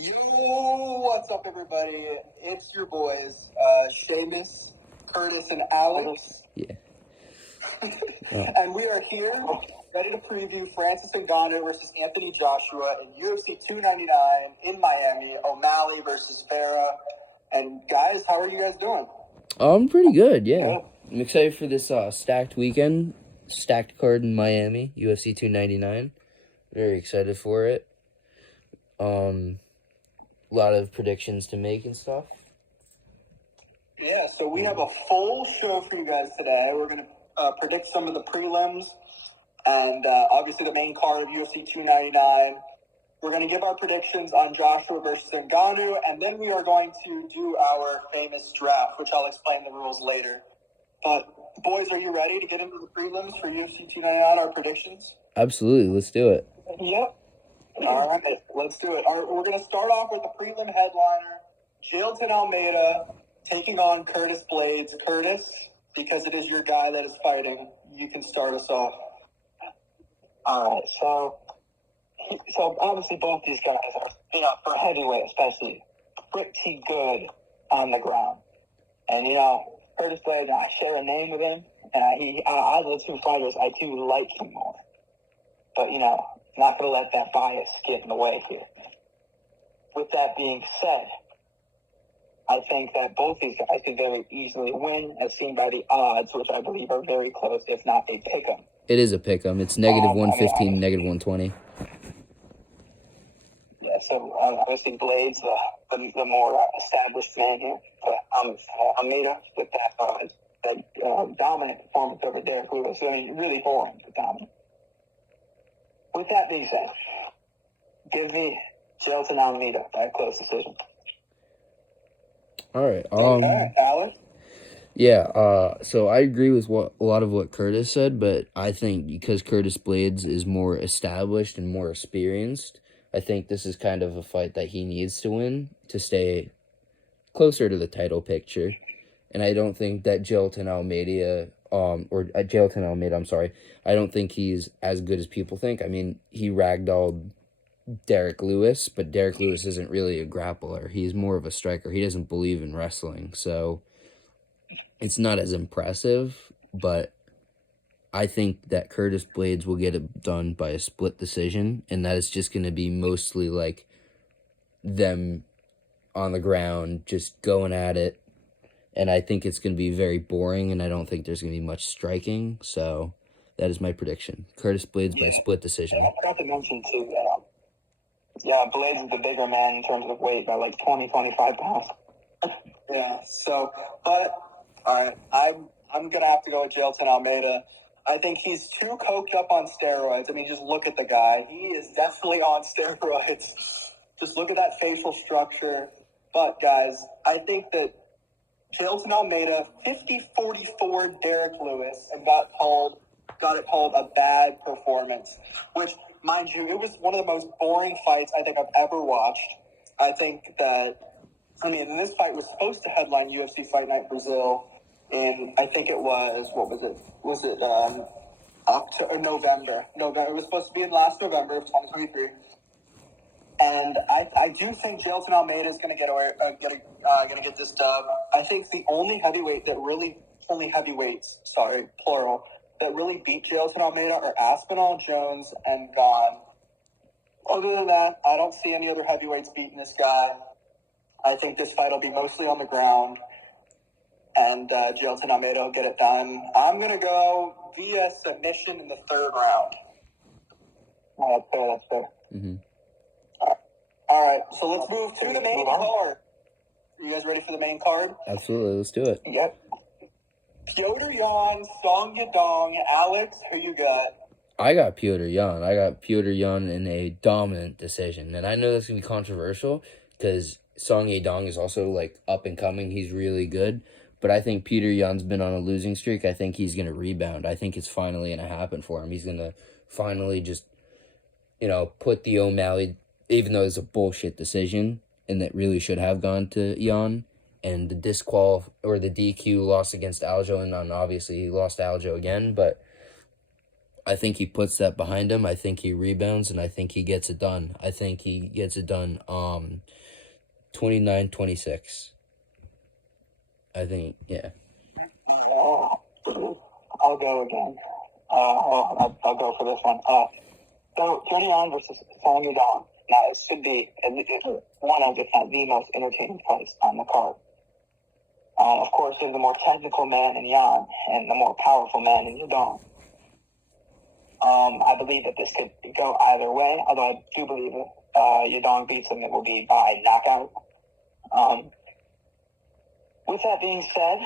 Yo, what's up, everybody? It's your boys, Seamus, Curtis, and Alex. Yeah. And we are here, ready to preview Francis Ngannou versus Anthony Joshua in UFC 299 in Miami, O'Malley versus Vera. And guys, how are you guys doing? I'm pretty good, yeah. I'm excited for this stacked weekend, stacked card in Miami, UFC 299. Very excited for it. A lot of predictions to make and stuff. Yeah, so we have a full show for you guys today. We're going to predict some of the prelims and obviously the main card of UFC 299. We're going to give our predictions on Joshua versus Ngannou, and then we are going to do our famous draft, which I'll explain the rules later. But, boys, are you ready to get into the prelims for UFC 299, our predictions? Absolutely, let's do it. Yep. All right, let's do it. We're going to start off with the prelim headliner, Jailton Almeida, taking on Curtis Blades. Curtis, because it is your guy that is fighting, you can start us off. All right, so obviously both these guys are, for heavyweight especially, pretty good on the ground. And, Curtis Blades, I share a name with him, and out of the two fighters, I do like him more. But, not going to let that bias get in the way here. With that being said, I think that both these guys could very easily win, as seen by the odds, which I believe are very close, if not a pick-em. It is a pick-em. It's negative 115, negative 120. Yeah, so obviously Blades, the more established man here, but Almeida with that dominant performance over Derek Lewis. I mean, really boring, but dominant. With that being said, give me Jailton Almeida by a close decision. All right. Okay, Alex? Yeah, so I agree with a lot of what Curtis said, but I think because Curtis Blades is more established and more experienced, I think this is kind of a fight that he needs to win to stay closer to the title picture. And I don't think that Jailton Almeida, I don't think he's as good as people think. I mean, he ragdolled Derek Lewis, but Derek Lewis isn't really a grappler. He's more of a striker. He doesn't believe in wrestling, so it's not as impressive, but I think that Curtis Blades will get it done by a split decision, and that is just going to be mostly like them on the ground just going at it, and I think it's going to be very boring, and I don't think there's going to be much striking, so that is my prediction. Curtis Blades by split decision. I forgot to mention, too, Blades is the bigger man in terms of weight by like 20, 25 pounds. Yeah, so, but, all right, I'm going to have to go with Jailton Almeida. I think he's too coked up on steroids. I mean, just look at the guy. He is definitely on steroids. Just look at that facial structure. But, guys, I think that Jailton Almeida, 50-44 Derek Lewis, and got it called a bad performance, which, mind you, it was one of the most boring fights I think I've ever watched. I think that, this fight was supposed to headline UFC Fight Night Brazil in, I think it was, November. It was supposed to be in last November of 2023. And I do think Jailton Almeida is going to get this dub. I think the only heavyweights, plural, that really beat Jailton Almeida are Aspinall, Jones, and Gane. Other than that, I don't see any other heavyweights beating this guy. I think this fight will be mostly on the ground, and Jailton Almeida will get it done. I'm going to go via submission in the third round. That's fair. Mm-hmm. All right, so let's move to the main card. Are you guys ready for the main card? Absolutely, let's do it. Yep. Petr Yan, Song Yadong. Alex, who you got? I got Petr Yan. I got Petr Yan in a dominant decision. And I know that's going to be controversial because Song Yadong is also, up and coming. He's really good. But I think Petr Yan's been on a losing streak. I think he's going to rebound. I think it's finally going to happen for him. He's going to finally just, put the O'Malley, even though it's a bullshit decision, and that really should have gone to Yan. And the DQ loss against Aljo, and then obviously he lost to Aljo again, but I think he puts that behind him. I think he rebounds, and I think he gets it done. I think he gets it done 29-26. I think, yeah. I'll go again. I'll go for this one. So, Jordan versus Song Yudong. Now, it should be one of, if not the most entertaining fights on the card. Of course, there's the more technical man in Yan and the more powerful man in Yudong. I believe that this could go either way, although I do believe if Yudong beats him, it will be by knockout. With that being said,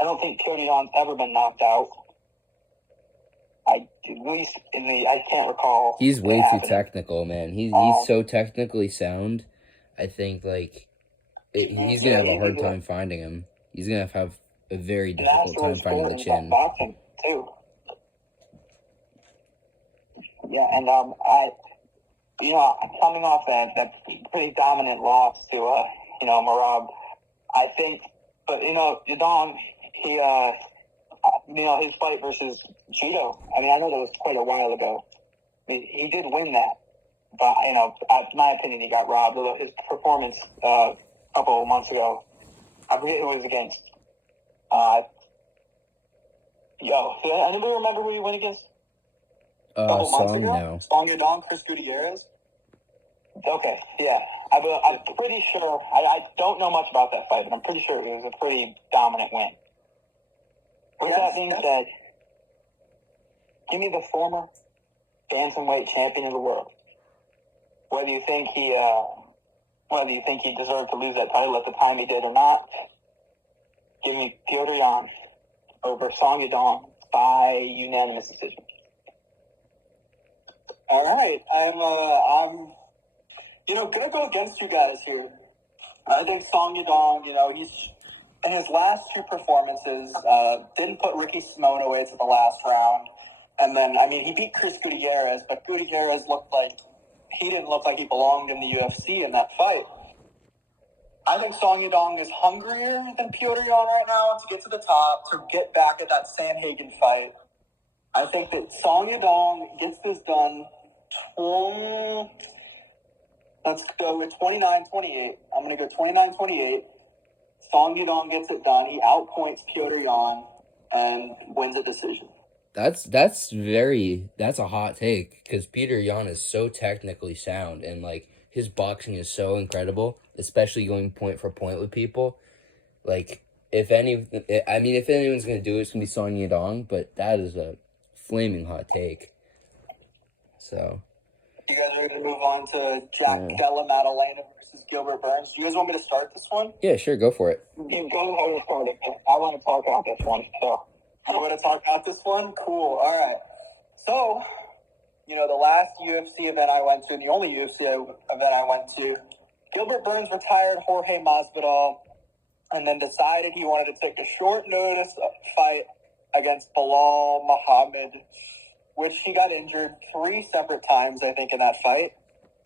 I don't think Petr Yan's ever been knocked out. I can't recall. He's way too technical, man. He's so technically sound. I think he's gonna have a hard time finding him. He's gonna have a very difficult time finding the chin. Boxing too. Yeah, and coming off that pretty dominant loss to Merab, I think, but Yudong, he his fight versus Cheeto. I mean, I know that was quite a while ago. I mean, he did win that, but in my opinion, he got robbed. Although his performance a couple of months ago, I forget who it was against. Anybody remember who he went against? Song now. Song Yudong, Chris Gutierrez. Okay, yeah. I'm pretty sure. I don't know much about that fight, but I'm pretty sure it was a pretty dominant win. With that being said, give me the former bantamweight champion of the world. Whether you think he deserved to lose that title at the time he did or not, give me Petr Yan over Song Yudong by unanimous decision. All right, I'm gonna go against you guys here. I think Song Yudong, he's in his last two performances, didn't put Ricky Simone away to the last round, and then he beat Chris Gutierrez, but Gutierrez didn't look like he belonged in the UFC in that fight. I think Song Yudong is hungrier than Petr Yan right now to get to the top, to get back at that Sandhagen fight. I think that Song Yudong gets this done. Let's go with 29-28. I'm going to go 29-28. Song Yudong gets it done. He outpoints Petr Yan and wins a decision. That's a hot take, because Petr Yan is so technically sound, and his boxing is so incredible, especially going point for point with people. If anyone's gonna do it, it's gonna be Song Yudong, but that is a flaming hot take. So, you guys are ready to move on to Jack Della Maddalena versus Gilbert Burns. Do you guys want me to start this one? Yeah, sure, go for it. You go ahead and start it. I want to talk out this one. So, you want to talk out this one? Cool. All right. So, the last UFC event I went to, the only UFC event I went to, Gilbert Burns retired Jorge Masvidal, and then decided he wanted to take a short notice fight against Bilal Muhammad, which he got injured 3 separate times, I think, in that fight,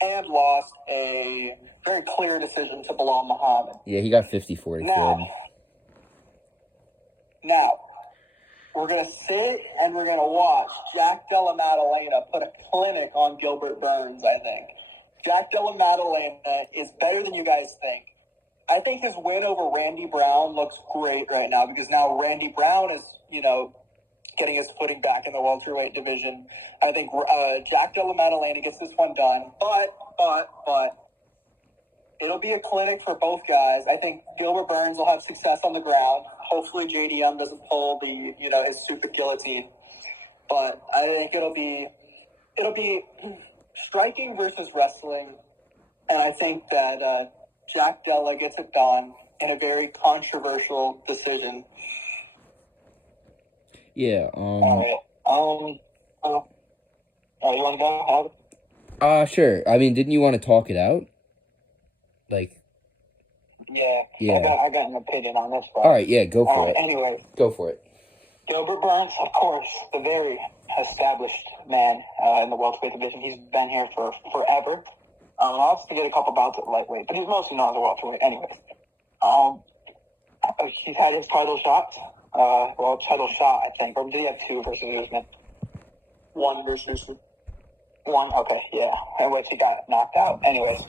and lost a very clear decision to Bilal Muhammad. Yeah, he got 50-40. Now, we're going to sit and we're going to watch Jack Della Maddalena put a clinic on Gilbert Burns, I think. Jack Della Maddalena is better than you guys think. I think his win over Randy Brown looks great right now, because now Randy Brown is, getting his footing back in the welterweight division. I think Jack Della Maddalena gets this one done, but it'll be a clinic for both guys. I think Gilbert Burns will have success on the ground. Hopefully JDM doesn't pull his stupid guillotine, but I think it'll be striking versus wrestling, and I think that Jack Della gets it done in a very controversial decision. Yeah. All right. You want to go? Sure. Didn't you want to talk it out? Yeah. I got an opinion on this one. All right. Yeah. Go for it. Anyway. Go for it. Gilbert Burns, of course, the very established man in the welterweight division. He's been here for forever. I also did a couple bouts at lightweight, but he's mostly known as a welterweight anyway. He's had his title shots. Title shot, I think. Or did he have 2 versus Usman? one versus one. Okay, yeah, in which he got knocked out. Anyways,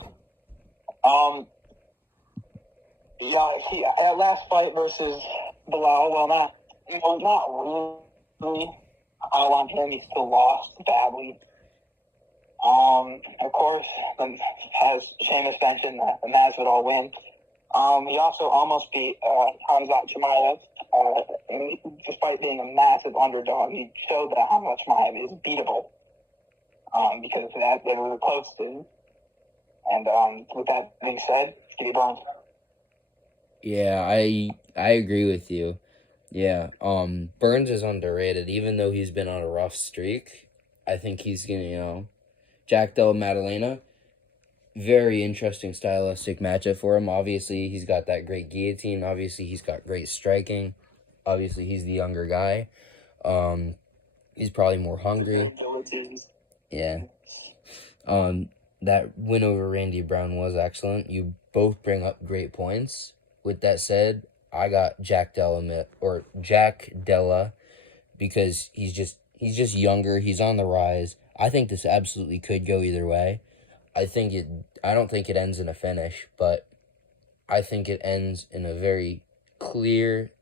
yeah, that last fight versus Bilal. Well, not really. On him, he still lost badly. Of course, as Seamus mentioned, the Masvidal win. He also almost beat Hamzat Chimaev, despite being a massive underdog. He showed that Hamzat Chimaev is beatable, because they were close to. And with that being said, Stevie Burns. Yeah, I agree with you. Yeah, Burns is underrated, even though he's been on a rough streak. I think he's gonna, Jack Della Maddalena, very interesting stylistic matchup for him. Obviously, he's got that great guillotine. Obviously, he's got great striking. Obviously, he's the younger guy. He's probably more hungry. Yeah. That win over Randy Brown was excellent. You both bring up great points. With that said, I got Jack Della because he's just younger. He's on the rise. I think this absolutely could go either way. I don't think it ends in a finish, but I think it ends in a very clear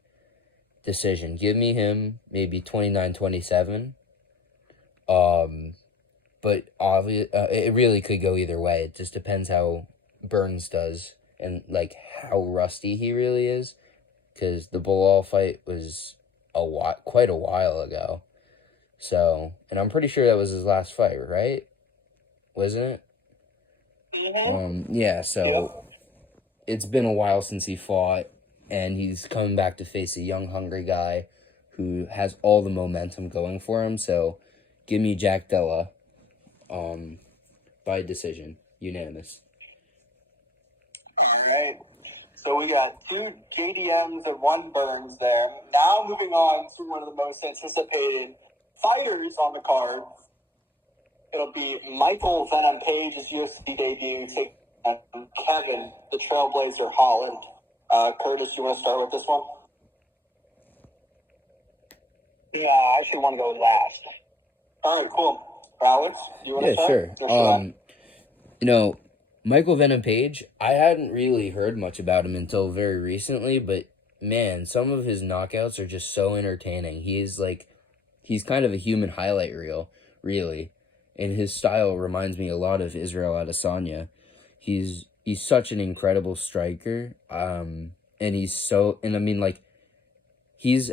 decision. Give me him maybe 29-27. But it really could go either way. It just depends how Burns does and like how rusty he really is, because the Bilal fight was quite a while ago. So, and I'm pretty sure that was his last fight, right? Wasn't it? Mm-hmm. Yeah. So it's been a while since he fought, and he's coming back to face a young, hungry guy who has all the momentum going for him. So, give me Jack Della. By decision, unanimous. All right. So we got 2 JDMs and 1 Burns there. Now moving on to one of the most anticipated fighters on the card. It'll be Michael Venom Page's UFC debut taking on Kevin, the Trailblazer Holland. Curtis, you want to start with this one? Yeah, I actually want to go last. All right, cool. Alex, you want to start? Sure. Michael Venom Page, I hadn't really heard much about him until very recently, but man, some of his knockouts are just so entertaining. He's kind of a human highlight reel, really. And his style reminds me a lot of Israel Adesanya. He's such an incredible striker. And he's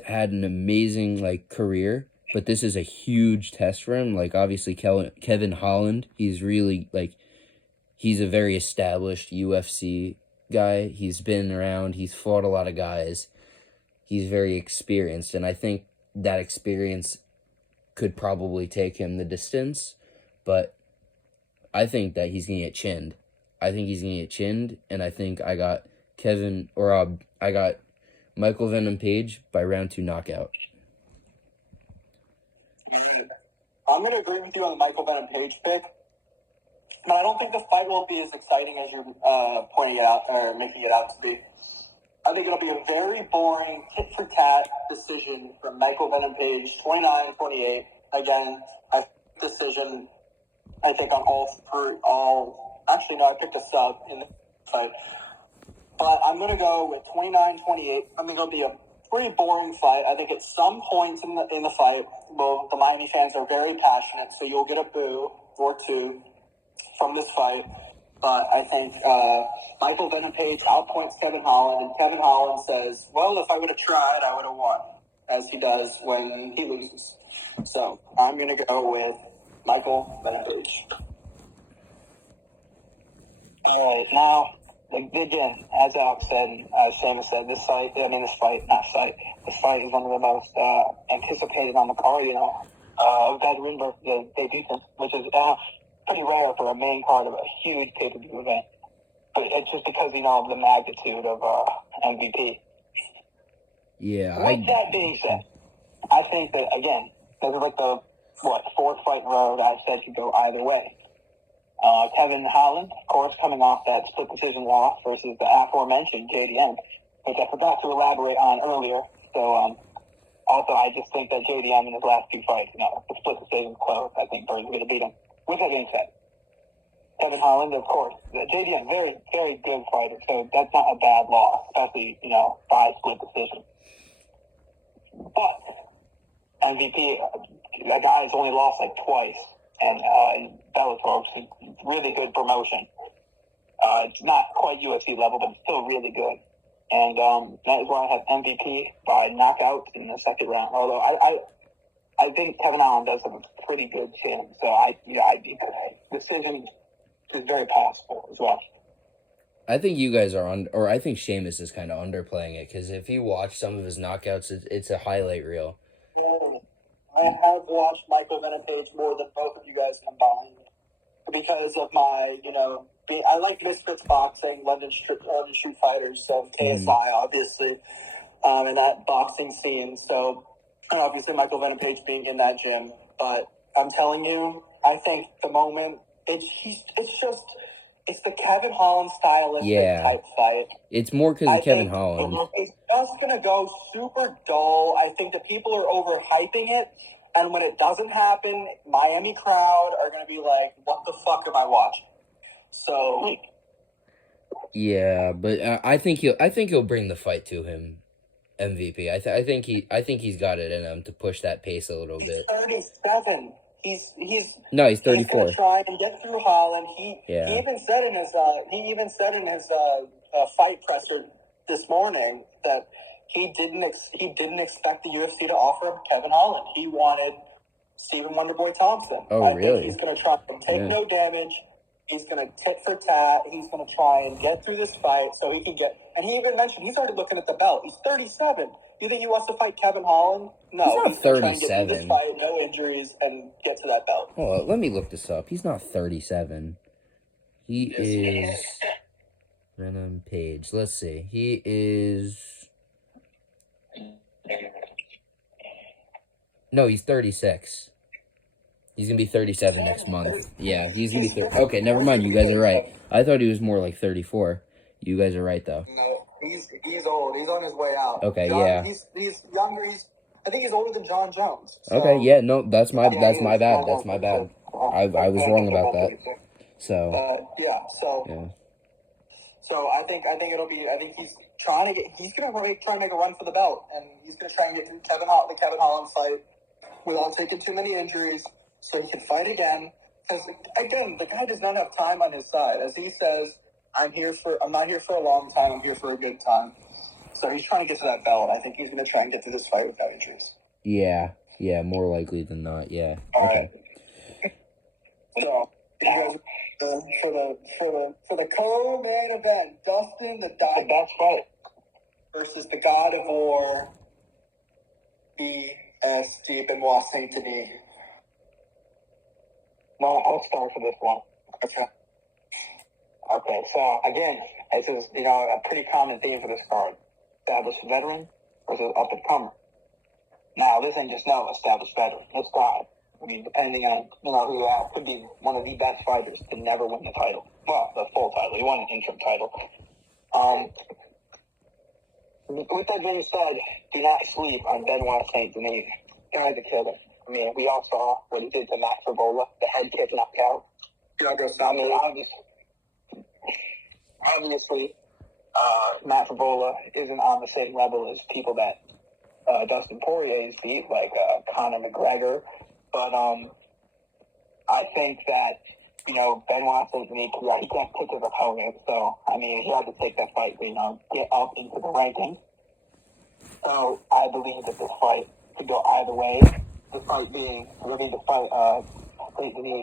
had an amazing career, but this is a huge test for him. Obviously Kevin Holland, he's really he's a very established UFC guy. He's been around, he's fought a lot of guys. He's very experienced, and I think that experience could probably take him the distance, but I think that he's going to get chinned. And I think I got Michael Venom Page by round 2 knockout. I'm going to agree with you on the Michael Venom Page pick, but I don't think the fight will be as exciting as you're pointing it out or making it out to be. I think it'll be a very boring tit-for-tat decision from Michael Venom Page, 29-28. Again, decision, I think, on all. Actually, no, I picked a sub in the fight. But I'm going to go with 29-28. I think it'll be a pretty boring fight. I think at some points in the fight, well, the Miami fans are very passionate, so you'll get a boo or two from this fight. But I think Michael Venom Page outpoints Kevin Holland, and Kevin Holland says, well, if I would have tried, I would have won, as he does when he loses. So I'm going to go with Michael Venom Page. All right, now, again, as Alex said, as Seamus said, this fight is one of the most anticipated on the card, veteran versus the debut, which is pretty rare for a main card of a huge pay-per-view event. But it's just because, of the magnitude of MVP. Yeah. With that being said, I think that, again, this is the, fourth fight in a row that I said could go either way. Kevin Holland, of course, coming off that split decision loss versus the aforementioned JDM, which I forgot to elaborate on earlier. So, Also, I just think that JDM in his last 2 fights, the split decision close. I think Bird's going to beat him. With that being said, Kevin Holland, of course, JDM, very, very good fighter, so that's not a bad loss, especially, by split decision. But MVP, that guy's only lost like twice, and in Bellator, which is really good promotion. It's not quite UFC level, but it's still really good. And that is why I have MVP by knockout in the second round. Although I think Kevin Allen does have a pretty good chance. So I think decision is very possible as well. I think you guys are or I think Sheamus is kind of underplaying it, because if you watch some of his knockouts, it's a highlight reel. Yeah, I have watched Michael Venepage more than both of you guys combined because of my, I like Misfits Boxing, London Street Fighters, so KSI, obviously, in that boxing scene. So, and obviously Michael Venepage being in that gym. But I'm telling you, I think the moment, it's the Kevin Holland stylistic type fight. It's more because of Kevin Holland. It's just going to go super dull. I think that people are overhyping it. And when it doesn't happen, Miami crowd are going to be like, what the fuck am I watching? So. Yeah, but I think he'll bring the fight to him, MVP. I think he's got it in him to push that pace a little bit. 37. He's 34. He's going to try and get through Holland. He even said in his fight presser this morning that he didn't expect the UFC to offer Kevin Holland. He wanted Stephen Wonderboy Thompson. Oh, really? Think he's going to try and take no damage. He's going to tit for tat. He's going to try and get through this fight so he can get. And he even mentioned he's already looking at the belt. He's 37. You think he wants to fight Kevin Holland? No, he's not 37. Trying to get through this fight, no injuries, and get to that belt. Well, let me look this up. He's not 37. He is Venom Page. Let's see. He is. No, he's 36. He's going to be 37 next month. Yeah, he's going to be 30. Okay, never mind. You guys are right. I thought he was more like 34. You guys are right, though. No, he's old. He's on his way out. Okay, yeah. He's younger. I think he's older than John Jones. So. Okay, yeah, no, that's my bad. That's my bad. I was wrong about that. So. Yeah. So I think it'll be. I think he's trying to get. He's gonna try and make a run for the belt, and he's gonna try and get through the Kevin Holland fight without taking too many injuries, so he can fight again. Because again, the guy does not have time on his side, as he says. I'm not here for a long time. I'm here for a good time. So he's trying to get to that belt. I think he's gonna try and get to this fight without injuries. Yeah, more likely than not. Yeah. All okay. Right. So you guys. For the co-main event, Dustin the best fight versus the God of War, BSD Benoit Saint Denis. Well, I'll start for this one. Okay. So again, this is a pretty common theme for this card: established veteran versus up and comer. Now, this ain't just no established veteran. This guy. I mean, depending on, who could be one of the best fighters to never win the title. Well, the full title. He won an interim title. With that being said, do not sleep on Benoit Saint Denis. Guy's a killer. I mean, we all saw what he did to Matt Favola, the head kick knockout. Obviously, Matt Favola isn't on the same level as people that Dustin Poirier's beat, like Conor McGregor. But I think that, Benoit Saint Denis, he can't pick his opponent. So, I mean, he had to take that fight, get up into the rankings. So, I believe that this fight could go either way. The fight being Saint Denis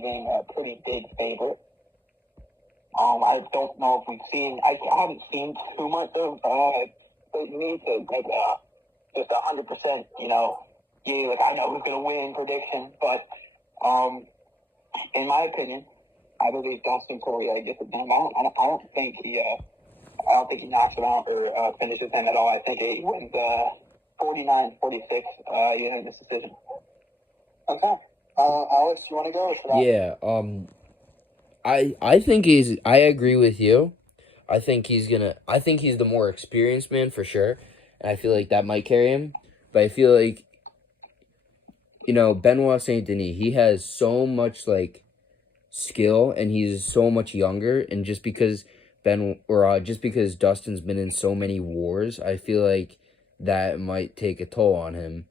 being a pretty big favorite. I don't know if I haven't seen too much of Saint Denis to make just 100%, I know who's going to win prediction, but in my opinion, I believe Dustin Poirier gets it done. I don't think he knocks him out or finishes him at all. I think he wins 49-46 unanimous decision. Okay. Alex, you want to go? Yeah. I agree with you. I think he's the more experienced man for sure, and I feel like that might carry him. But I feel like Benoit Saint Denis, he has so much like skill, and he's so much younger, and just because Dustin's been in so many wars, I feel like that might take a toll on him,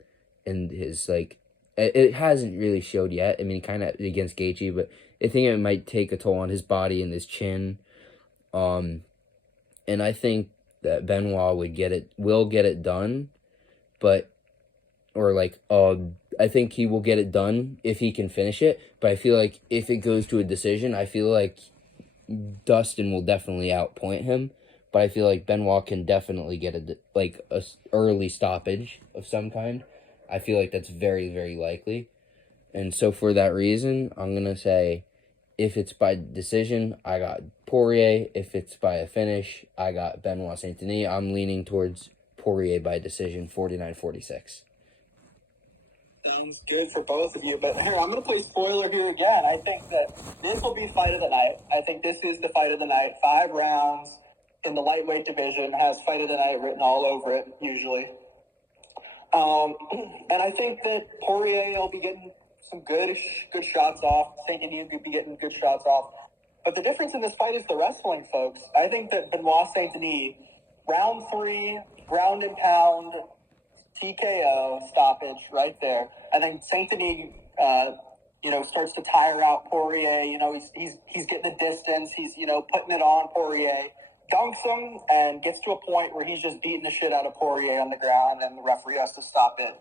and his like it hasn't really showed yet. I mean, kind of against Gaethje, but I think it might take a toll on his body and his chin. And I think that Benoit will get it done, but I think he will get it done if he can finish it. But I feel like if it goes to a decision, I feel like Dustin will definitely outpoint him. But I feel like Benoit can definitely get a early stoppage of some kind. I feel like that's very, very likely. And so for that reason, I'm going to say if it's by decision, I got Poirier. If it's by a finish, I got Benoit Saint Denis. I'm leaning towards Poirier by decision, 49-46. Sounds good for both of you, but here, I'm going to play spoiler here again. I think that this will be fight of the night. I think this is the fight of the night. 5 rounds in the lightweight division, has fight of the night written all over it, usually. And I think that Poirier will be getting some good shots off. Saint Denis could be getting good shots off. But the difference in this fight is the wrestling, folks. I think that Benoit Saint Denis, round 3, ground and pound, TKO stoppage right there. I think Saint Denis, starts to tire out Poirier. He's getting the distance. He's putting it on Poirier, dunks him, and gets to a point where he's just beating the shit out of Poirier on the ground, and the referee has to step in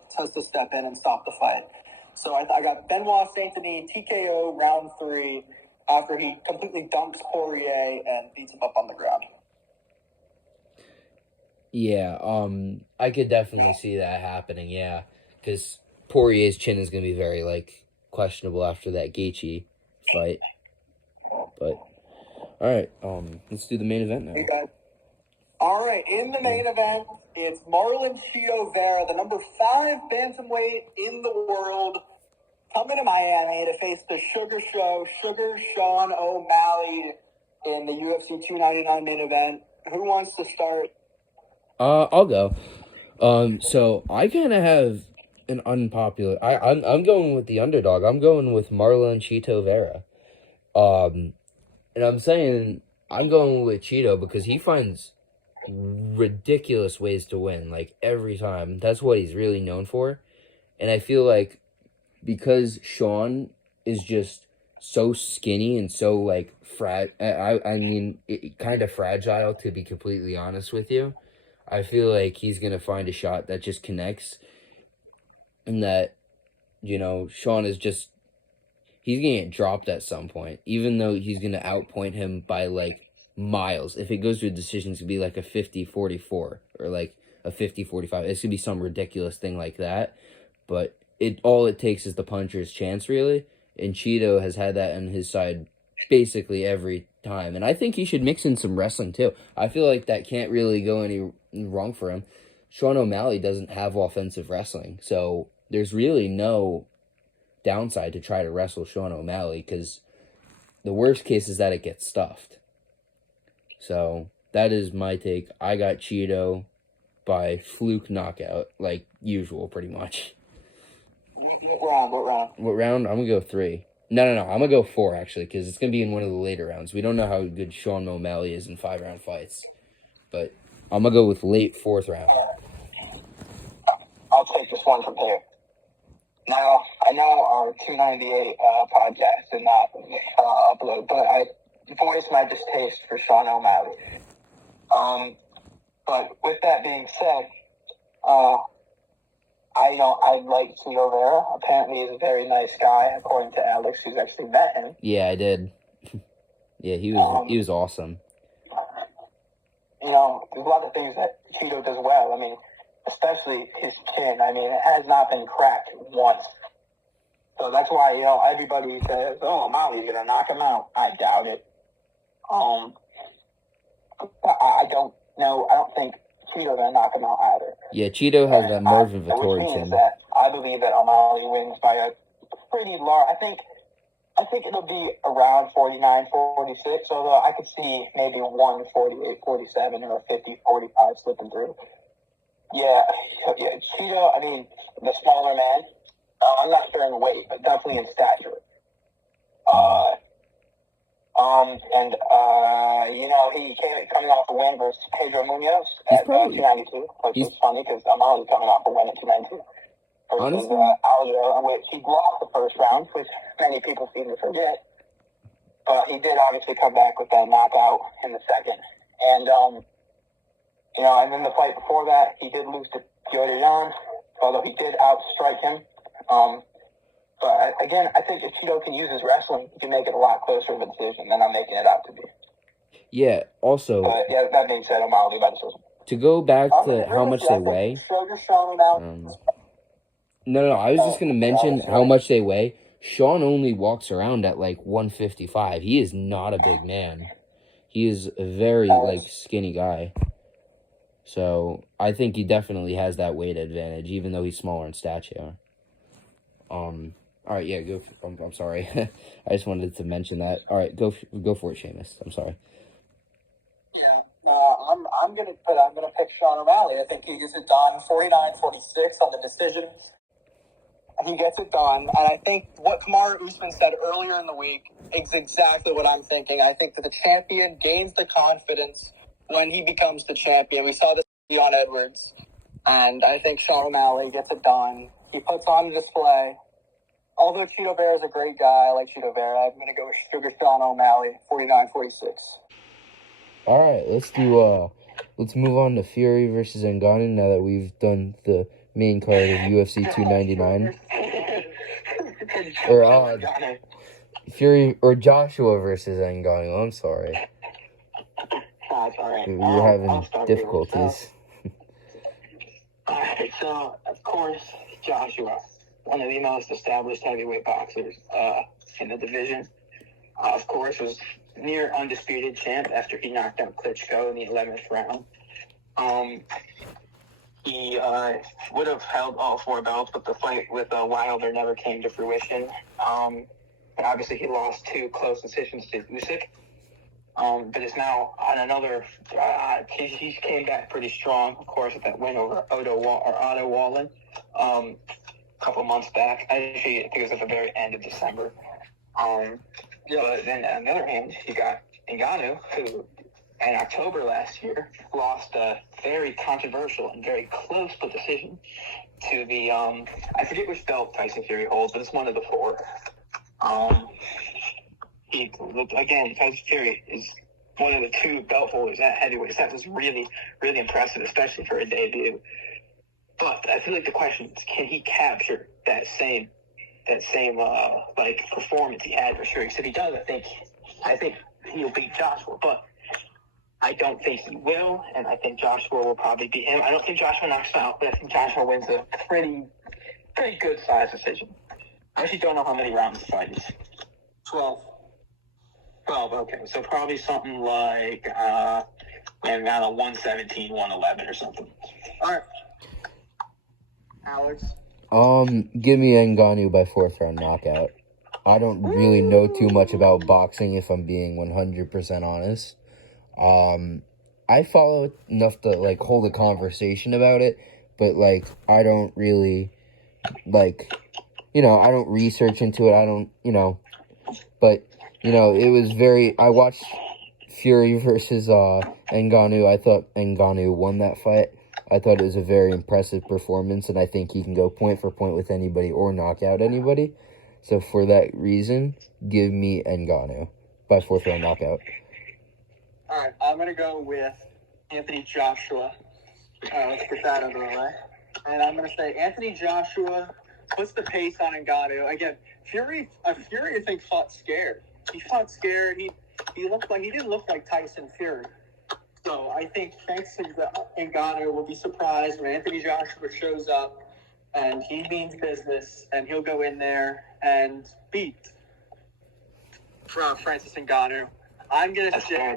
and stop the fight. So I got Benoit Saint Denis TKO round 3 after he completely dunks Poirier and beats him up on the ground. Yeah, I could definitely see that happening, yeah. Because Poirier's chin is going to be very, questionable after that Gaethje fight. But, alright, let's do the main event now. Okay. Alright, in the main event, it's Marlon Chito Vera, the number 5 bantamweight in the world, coming to Miami to face the Sugar Sean O'Malley in the UFC 299 main event. Who wants to start? I'll go. So I kind of have an unpopular. I'm going with the underdog. I'm going with Marlon Chito Vera. And I'm saying I'm going with Chito because he finds ridiculous ways to win, every time. That's what he's really known for. And I feel like because Sean is just so skinny and so kind of fragile, to be completely honest with you. I feel like he's going to find a shot that just connects, and that, Sean is he's going to get dropped at some point, even though he's going to outpoint him by, miles. If it goes to a decision, it's going to be a 50-44 or a 50-45. It's going to be some ridiculous thing like that, but all it takes is the puncher's chance, really, and Chito has had that on his side basically every time, and I think he should mix in some wrestling too. I feel like that can't really go any wrong for him. Sean O'Malley doesn't have offensive wrestling, so there's really no downside to try to wrestle Sean O'Malley, because the worst case is that it gets stuffed. So that is my take. I got Chito by fluke knockout, like usual, pretty much. What round? I'm gonna go 3. No. I'm gonna go 4, actually, because it's gonna be in one of the later rounds. We don't know how good Sean O'Malley is in 5-round fights, but I'm gonna go with late 4th round. I'll take this one from here. Now, I know our 298 podcast did not upload, but I voiced my distaste for Sean O'Malley. But with that being said, I like Chito Vera. Apparently, he's a very nice guy, according to Alex, who's actually met him. Yeah, I did. Yeah, he was awesome. There's a lot of things that Chito does well. I mean, especially his chin. I mean, it has not been cracked once. So that's why, everybody says, oh, O'Malley's going to knock him out. I doubt it. I don't know. I don't think Chito's going to knock him out either. Yeah, Chito has that Marvin Vettori which means chin. that I believe that O'Malley wins by a pretty large. I think it'll be around 49-46, although I could see maybe 1 48-47 or a 50-45 slipping through. Yeah, Chito, I mean, the smaller man, I'm not sure in weight, but definitely in stature. He came coming off a win versus Pedro Munoz at 292, which was funny because I'm already coming off a win at 292 versus Aljo, in which he lost the first round, which many people seem to forget. But he did obviously come back with that knockout in the second. And, and then the fight before that, he did lose to Piotr Jan, although he did outstrike him. But again, I think if Cheeto can use his wrestling, he can make it a lot closer of a decision than I'm making it out to be. Yeah, also... But, yeah, that being said, I'm mildly by decision. To go back to how much they weigh... No, I was just going to mention how much they weigh. Sean only walks around at, 155. He is not a big man. He is a very, skinny guy. So, I think he definitely has that weight advantage, even though he's smaller in stature. Alright, yeah, go. I'm sorry. I just wanted to mention that. Alright, go for it, Seamus. I'm sorry. Yeah, I'm gonna pick Sean O'Malley. I think he gets it done. 49-46 on the decision. He gets it done, and I think what Kamaru Usman said earlier in the week is exactly what I'm thinking. I think that the champion gains the confidence when he becomes the champion. We saw this with Leon Edwards, and I think Sean O'Malley gets it done. He puts on a display. Although Cheeto Bear is a great guy, I like Cheeto Bear. I'm going to go with Sugar Sean O'Malley, 49-46. All right, let's move on to Fury versus Ngannou now that we've done the main card of UFC 299. Or Fury or Joshua versus Ngannou. I'm sorry. That's all right. We're having difficulties. Alright, so of course Joshua, one of the most established heavyweight boxers in the division, of course was near undisputed champ after he knocked out Klitschko in the 11th round. He would have held all 4 belts, but the fight with Wilder never came to fruition. Obviously, he lost 2 close decisions to Usyk, but is now on another. He came back pretty strong, of course, with that win over Otto Wallin a couple months back. I think it was at the very end of December. But then on the other hand, you got Ngannou, who in October last year lost a very controversial and very close split decision to the, I forget which belt Tyson Fury holds, but it's one of the 4. Tyson Fury is one of the 2 belt holders at heavyweight. That was really, really impressive, especially for a debut. But I feel like the question is, can he capture that same performance he had for sure? Because if he does, I think he'll beat Joshua, but I don't think he will, and I think Joshua will probably beat him. I don't think Joshua knocks him out, but I think Joshua wins a pretty good size decision. I actually don't know how many rounds the fight is. 12. 12, okay. So probably something like around a 117, 111 or something. All right. Alex? Give me Ngannou by 4th round knockout. I don't really know too much about boxing, if I'm being 100% honest. I follow it enough to, hold a conversation about it, but, I don't really, I don't research into it. I don't, but, it was I watched Fury versus, Ngannou. I thought Ngannou won that fight. I thought it was a very impressive performance, and I think he can go point for point with anybody or knock out anybody. So for that reason, give me Ngannou by 4th round knockout. All right, I'm going to go with Anthony Joshua. Let's get that out of the way. And I'm going to say Anthony Joshua puts the pace on Ngannou. Again, Fury, I think, fought scared. He fought scared. He didn't look like Tyson Fury. So I think thanks to Ngannou, will be surprised when Anthony Joshua shows up and he means business and he'll go in there and beat Francis Ngannou. I'm going to say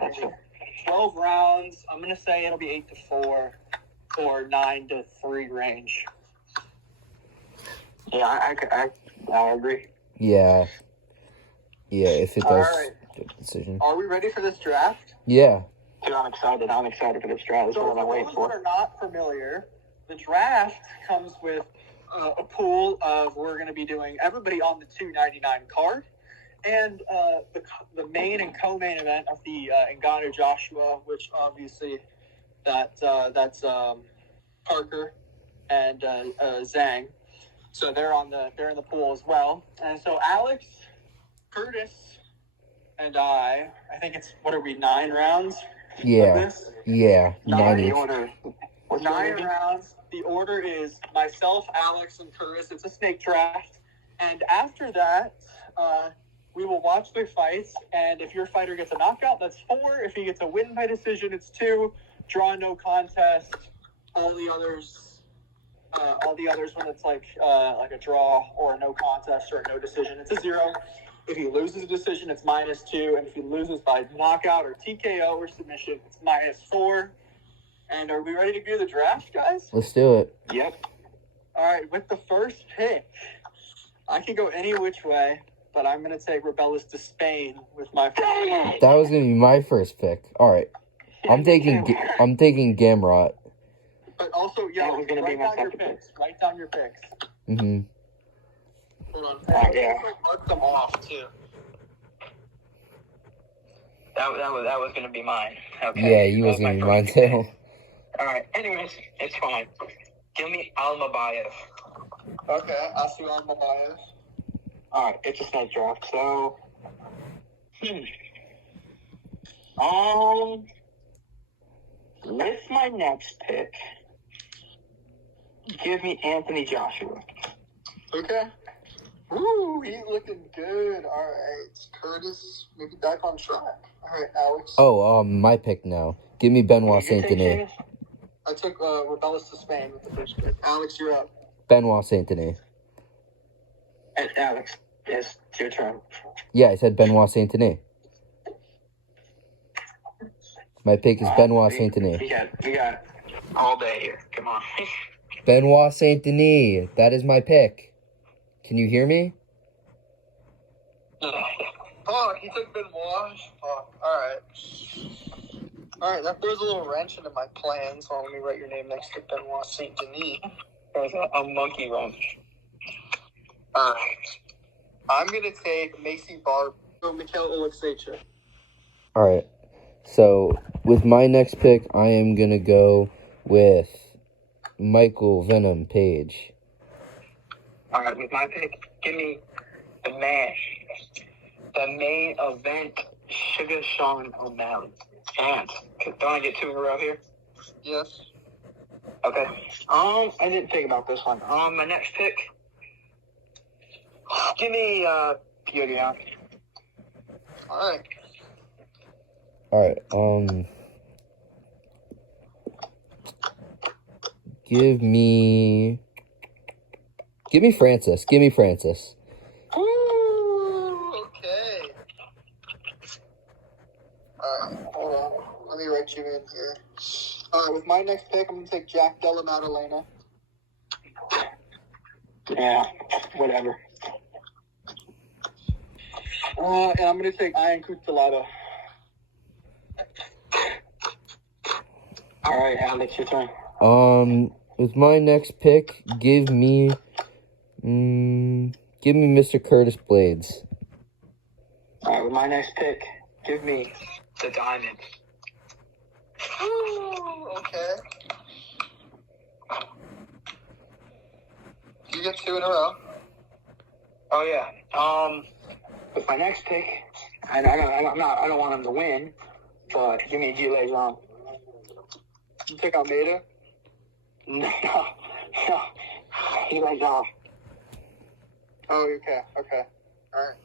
12 rounds. I'm going to say it'll be 8-4 or 9-3 range. Yeah, I agree. Yeah, if it does, right. Good decision. Are we ready for this draft? Yeah. Dude, I'm excited. For this draft. So for those that are not familiar, the draft comes with a pool of we're going to be doing everybody on the 299 card, and the main and co-main event of the Ngannou Joshua, which obviously that's Parker and Zhang, so they're in the pool as well. And so Alex, Curtis, and I think it's, what are we, 9 rounds? Yeah. Yeah. 9 order. 9 rounds. The order is myself, Alex, and Curtis. It's a snake draft. And after that, we will watch their fights. And if your fighter gets a knockout, that's 4. If he gets a win by decision, it's 2. Draw, no contest. All the others when it's like a draw or a no contest or a no decision, it's a 0. If he loses a decision, it's -2. And if he loses by knockout or TKO or submission, it's -4. And are we ready to do the draft, guys? Let's do it. Yep. All right, with the first pick, I can go any which way, but I'm going to take Rebellis to Spain with my first pick. That was going to be my first pick. All right. I'm taking Gamrot. But also, write down your picks. Write down your picks. Mm-hmm. Hold on. Yeah. Mark them off, too. That was going to be mine. Okay. Yeah, you was going to be mine, too. All right. Anyways, it's fine. Give me Almabayev. Okay, I'll see Almabayev. All right, it's a snake draft. So, with my next pick, give me Anthony Joshua. Okay. Woo, he's looking good. All right, Curtis, maybe back on track. All right, Alex. Oh, my pick now. Give me Benoit Saint-Denis. I took Rebellis to Spain with the first pick. Alex, you're up. Benoit Saint-Denis. And Alex, yes, it's your turn. Yeah, I said Benoit Saint-Denis. My pick is Benoit Saint-Denis. We got all day here. Come on. Benoit Saint-Denis. That is my pick. Can you hear me? Oh, he took Benoit. Oh, all right. All right, that throws a little wrench into my plans. So let me write your name next to Benoit Saint-Denis. There's a monkey wrench. All right. I'm going to take Macy Barber. Mikhail Oleksiejczuk. All right. So, with my next pick, I am going to go with Michael Venom Page. All right, with my pick, give me the MASH. The main event, Sugar Sean O'Malley. And, don't I get 2 in a row here? Yes. Okay. I didn't think about this one. My next pick, give me, Pyongyang. All right. Give me Francis. Give me Francis. Ooh, okay. Alright, hold on. Let me write you in here. Alright, with my next pick, I'm going to take Jack Della Maddalena. Yeah, whatever. And I'm going to take Ian Cutelado. All right, Alex, your turn. With my next pick, give me Mr. Curtis Blades. All right, with my next pick, give me the Diamond. Ooh, okay. You get 2 in a row. Oh yeah. With my next pick, I don't want him to win, but give me Gilles Jean. You take Almeida? No. Gilles Jean. Oh, okay. Alright.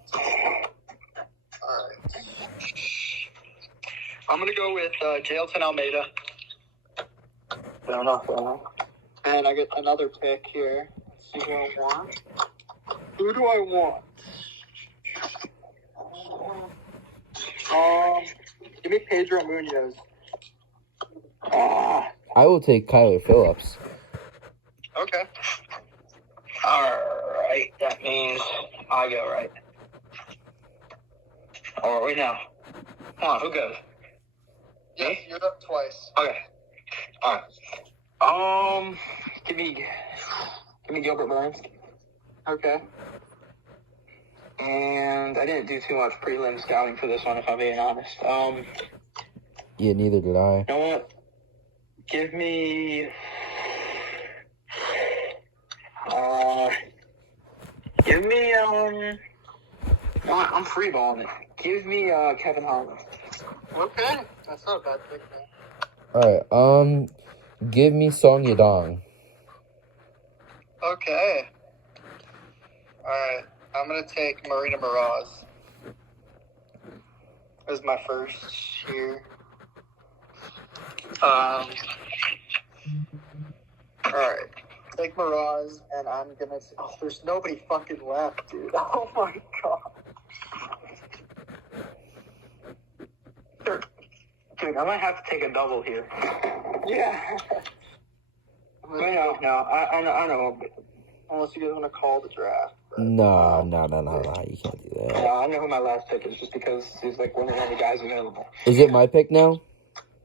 I'm gonna go with Jailton Almeida. Fair enough. And I get another pick here. Let's see who I want. Who do I want? Give me Pedro Munoz. I will take Kyler Phillips. Okay. Alright, that means I go, right? Or wait, now. Come on, who goes? Yes, you're up twice. Okay. Alright. Give me Gilbert Burns. Volkanovski. Okay. And I didn't do too much prelim scouting for this one, if I'm being honest. Yeah, neither did I. You know what? Give me... No, I'm freeballing it. Give me, Kevin Holland. Okay. That's not a bad pick, man. Alright, give me Song Yadong. Okay. Alright. I'm gonna take Marina Miraz as my first here. Alright. Take Miraz, and I'm gonna... Oh, there's nobody fucking left, dude. Oh my god. Dude, I might have to take a double here. Yeah. No, I know. Unless you guys want to call the draft. But, No, you can't do that. I know who my last pick is, just because he's like one of the only guys available. Is it my pick now?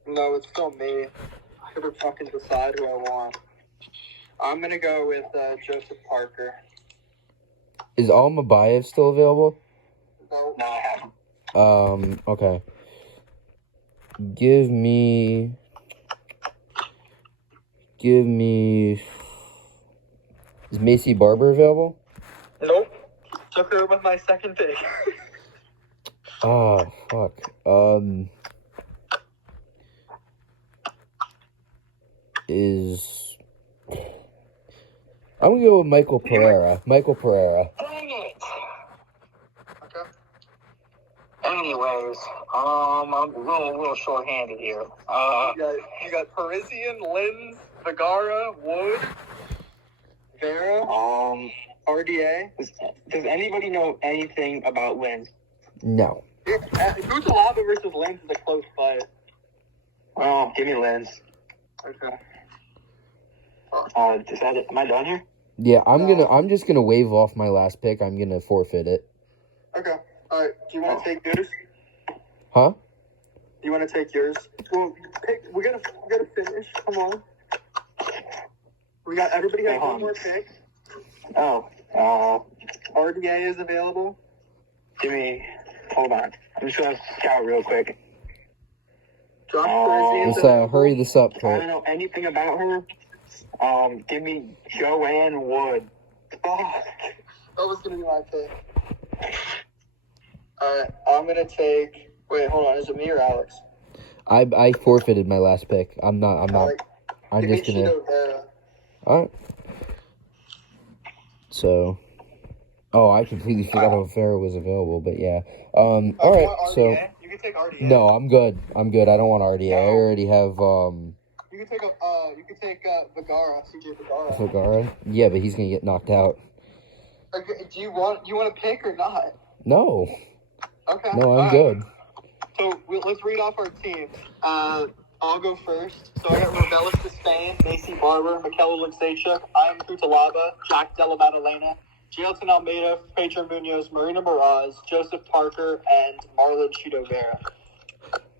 No, it's still me. I gotta fucking decide who I want. I'm gonna go with Joseph Parker. Is Almabayev still available? No, I haven't. Okay. Give me... Is Macy Barber available? Nope. Took her with my second pick. Oh, fuck. I'm gonna go with Michael Pereira. Dang it. Okay. Anyways, I'm a little short-handed here. You got Parisian, Lins, Vergara, Wood, Vera, RDA. Does anybody know anything about Lins? No. Kutalaba versus Lins is a close fight. Oh, give me Lins. Okay. Is that it? Am I done here? Yeah, I'm just gonna wave off my last pick. I'm gonna forfeit it. Okay. Alright. Do you want to take yours? Huh? You want to take yours? Well, we gotta finish. Come on. Everybody has one more pick. Oh. RDA is available. Hold on. I'm just gonna scout real quick. Josh Parisian is available. Hurry this up, I Kurt. don't know anything about her. Give me Joanne Wood. Fuck. That was gonna be my pick. Alright, I'm gonna take... Wait, hold on. Is it me or Alex? I forfeited my last pick. I'm not. I'm give just me gonna... Cheeto Vera. Alright. So... Oh, I completely forgot if Farrah was available, but yeah. Alright, so... You can take RDA. No, I'm good. I don't want RDA. No. I already have, You can take Vergara, CJ Vergara. Vergara. Yeah, but he's gonna get knocked out. Okay, do you want to pick or not? No. Okay. No, I'm good. So let's read off our teams. I'll go first. So I got Robelis to Spain, Macy Barber, Mikel Alexeychuk, Ian Kutalaba, Jack Della Maddalena, Jailton Almeida, Pedro Munoz, Marina Miraz, Joseph Parker, and Marlon Cheeto Vera.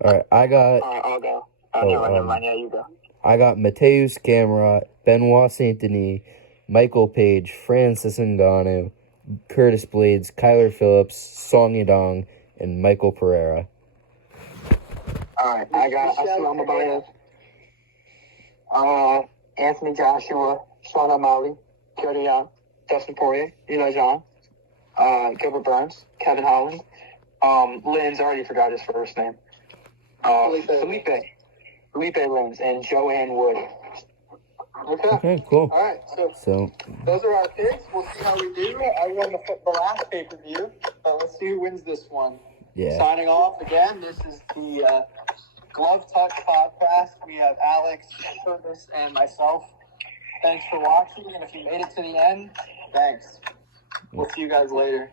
Alright, I got... I'll go. Never mind. Yeah, you go. I got Mateus Gamrot, Benoit Saint-Denis, Michael Page, Francis Ngannou, Curtis Blades, Kyler Phillips, Song Yadong, and Michael Pereira. Alright, I got Aslam Abayev, Anthony Joshua, Sean O'Malley, Cody Young, Dustin Poirier, Eli John, Gilbert Burns, Kevin Holland, Lynn's, I already forgot his first name, Felipe Lins, and Joanne Wood. Okay, cool. Alright, so those are our picks. We'll see how we do. I won the last pay-per-view, but let's see who wins this one. Yeah. Signing off again, this is the Glove Touch podcast. We have Alex, Curtis, and myself. Thanks for watching, and if you made it to the end, thanks. We'll see you guys later.